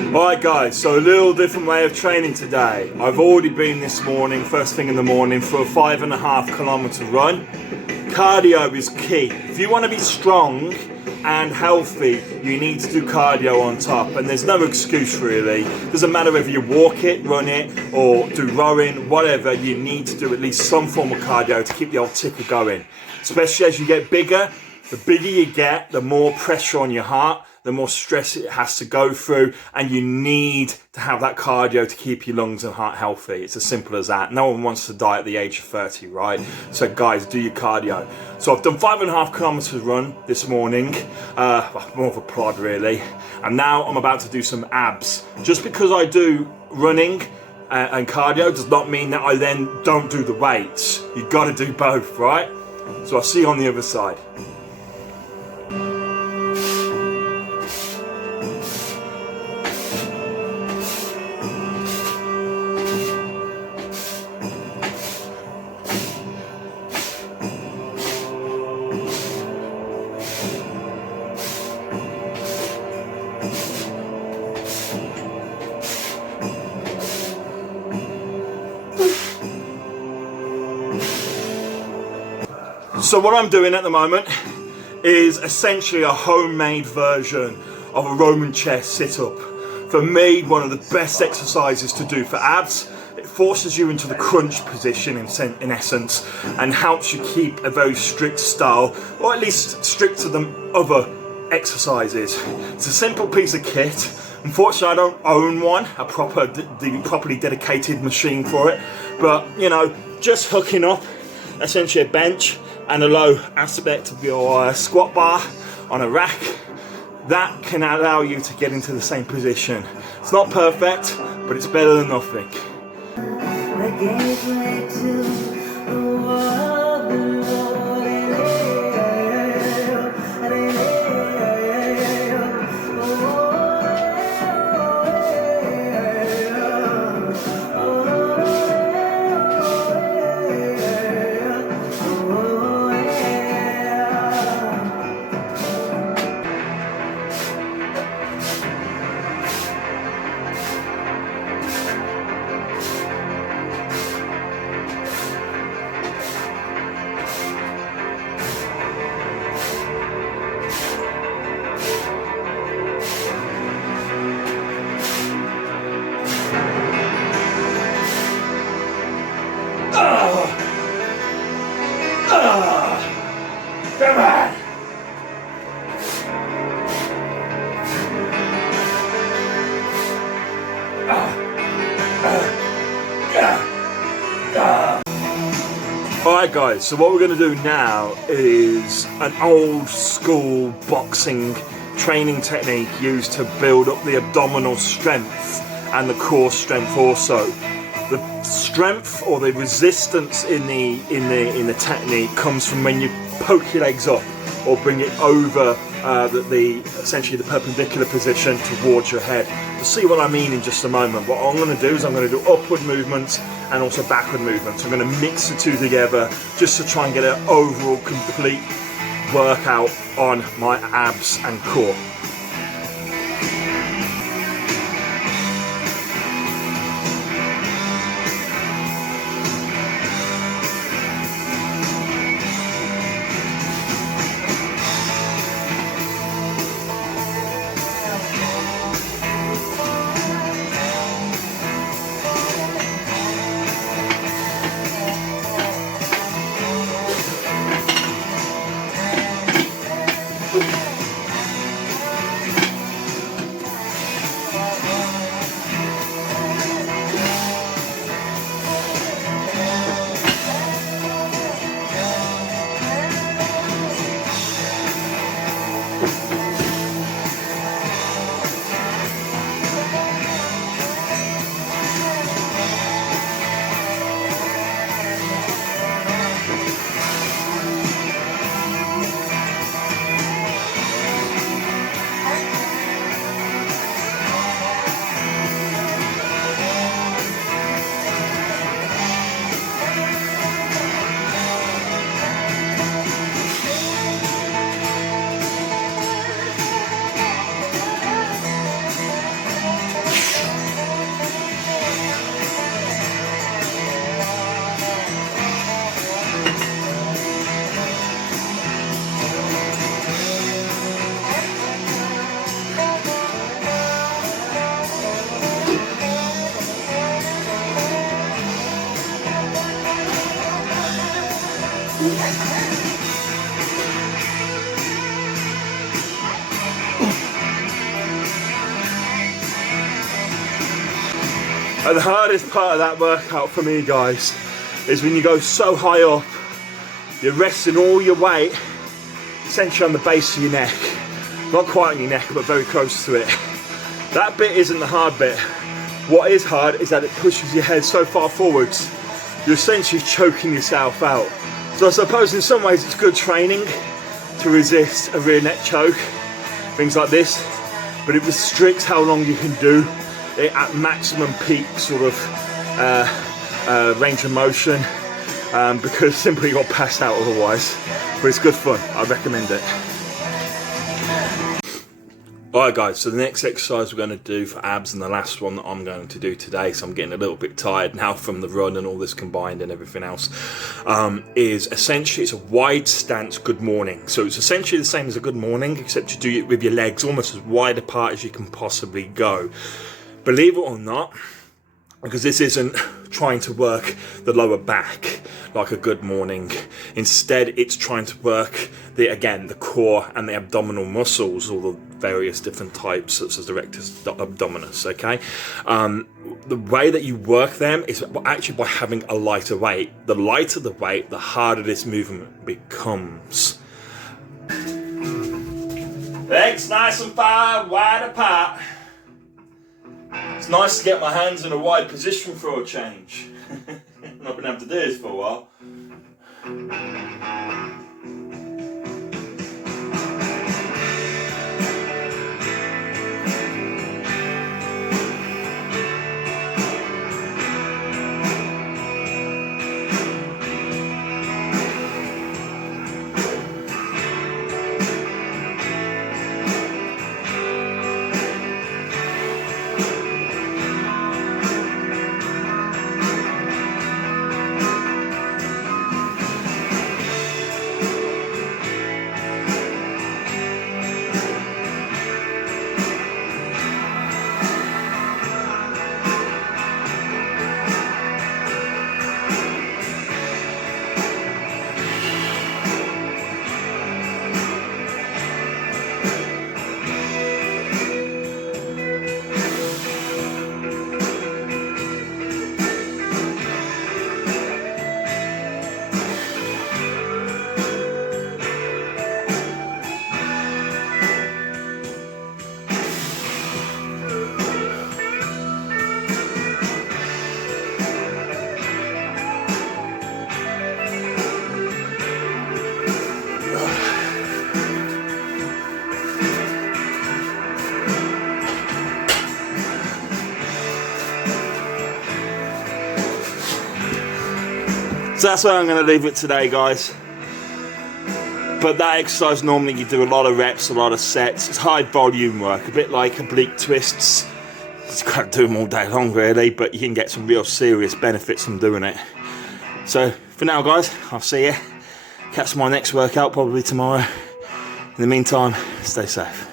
Alright guys, so a little different way of training today. I've already been this morning, first thing in the morning, for a 5.5 kilometer run. Cardio is key. If you want to be strong and healthy, you need to do cardio on top, and there's no excuse really. Doesn't matter whether you walk it, run it, or do rowing, whatever, you need to do at least some form of cardio to keep the old ticker going. Especially as you get bigger, the bigger you get, the more pressure on your heart, the more stress it has to go through, and you need to have that cardio to keep your lungs and heart healthy. It's as simple as that. No one wants to die at the age of 30, right? So guys, do your cardio. So I've done 5.5 kilometers run this morning, more of a plod really, and now I'm about to do some abs. Just because I do running and cardio does not mean that I then don't do the weights. You've got to do both, right? So I'll see you on the other side. So what I'm doing at the moment is essentially a homemade version of a Roman chair sit-up. For me, one of the best exercises to do for abs. It forces you into the crunch position in essence, and helps you keep a very strict style, or at least stricter than other exercises. It's a simple piece of kit. Unfortunately, I don't own one, a properly dedicated machine for it, but you know, just hooking up essentially a bench and a low aspect of your squat bar on a rack, that can allow you to get into the same position. It's not perfect, but it's better than nothing. Come on! Alright guys, so what we're going to do now is an old school boxing training technique used to build up the abdominal strength and the core strength also. The strength or the resistance in the technique comes from when you poke your legs up or bring it over essentially the perpendicular position towards your head. You'll see what I mean in just a moment. What I'm going to do is I'm going to do upward movements and also backward movements. I'm going to mix the two together just to try and get an overall complete workout on my abs and core. And the hardest part of that workout for me, guys, is when you go so high up, you're resting all your weight essentially on the base of your neck. Not quite on your neck, but very close to it. That bit isn't the hard bit. What is hard is that it pushes your head so far forwards, you're essentially choking yourself out. So I suppose in some ways it's good training to resist a rear neck choke, things like this, but it restricts how long you can do it at maximum peak sort of range of motion, because simply you'll pass out otherwise. But it's good fun, I recommend it. Alright guys, so the next exercise we're going to do for abs, and the last one that I'm going to do today, so I'm getting a little bit tired now from the run and all this combined and everything else, is essentially, it's a wide stance good morning. So it's essentially the same as a good morning, except you do it with your legs almost as wide apart as you can possibly go. Believe it or not, because this isn't trying to work the lower back like a good morning. Instead, it's trying to work the core and the abdominal muscles, all the various different types, such as the rectus abdominis, okay? The way that you work them is actually by having a lighter weight. The lighter the weight, the harder this movement becomes. Legs nice and far, wide apart. It's nice to get my hands in a wide position for a change. I've not been able to do this for a while. So that's where I'm going to leave it today, guys. But that exercise, normally you do a lot of reps, a lot of sets. It's high volume work, a bit like oblique twists. You can't do them all day long really, but you can get some real serious benefits from doing it. So for now guys, I'll see you. Catch my next workout probably tomorrow. In the meantime, stay safe.